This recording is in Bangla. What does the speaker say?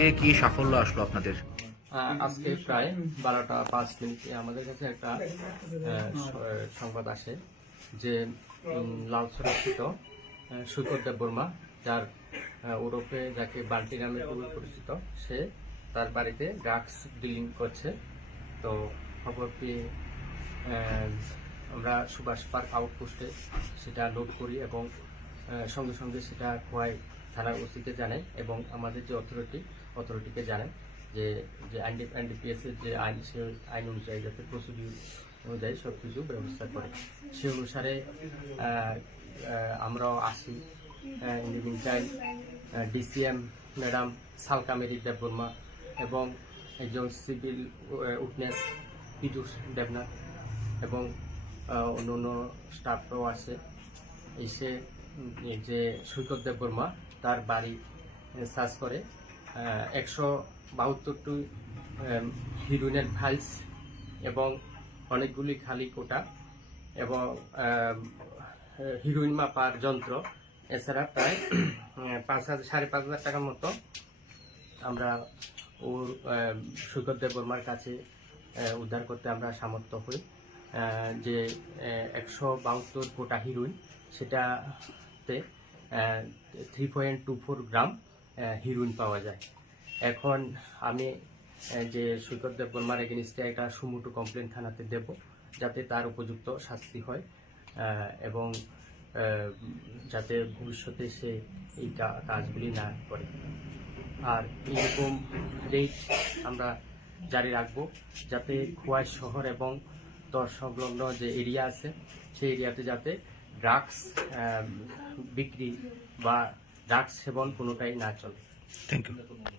আজকে কি সাফল্য আসলো আপনাদের? আজকে প্রায় 12টা 5 মিনিটে আমাদের কাছে একটা সংবাদ আসে যে লালসরাস্থিত সৈকত দেববর্মা, যার ওরফে যাকে বান্টি নামে খুবই পরিচিত, সে তার বাড়িতে ড্রাগস ডিলিং করছে। তো খবর পেয়ে আমরা সুভাষ পার্ক আউটপোস্টে সেটা নোট করি এবং সঙ্গে সঙ্গে সেটা খোয়াই থানার ওসিকে জানাই এবং আমাদের যে অথরিটিকে জানাই যে যে এনডিপিএস এর যে আইন, সে আইন অনুযায়ী যাতে প্রসিডিউর অনুযায়ী সব কিছু ব্যবস্থা করে, সে অনুসারে আমরাও আসি। In the mean time DCM madam সালকামেরি দেববর্মা এবং একজন সিভিল উইটনেস পীযূষ দেবনাথ এবং অন্য স্টাফরাও আসে। এসে যে সৈকত দেববর্মা তার বাড়ি সার্চ করে 172টি হিরোইনের ফাইলস এবং অনেকগুলি খালি কোটা এবং হিরোইন মাপার যন্ত্র, এছাড়া প্রায় 5,000-5,500 টাকার মতো আমরা ওর সৈকত দেববর্মার কাছে উদ্ধার করতে আমরা সামর্থ্য হই। যে 172 কোটা হিরোইন, সেটাতে 3.24 গ্রাম হিরোইন পাওয়া যায়। এখন আমি যে সৈকত দেববর্মার এগেনিস্টে একটা সুমোটো কমপ্লেন থানাতে দেব, যাতে তার উপযুক্ত শাস্তি হয় এবং যাতে ভবিষ্যতে সে এই কাজগুলি না করে। আর এরকম রেট আমরা জারি রাখবো, যাতে খোয়াই শহর এবং সংলগ্ন যে এরিয়া আছে সেই এরিয়াতে যাতে ড্রাগস বিক্রি বা ড্রাগস সেবন কোনোটাই না চলে। Thank you.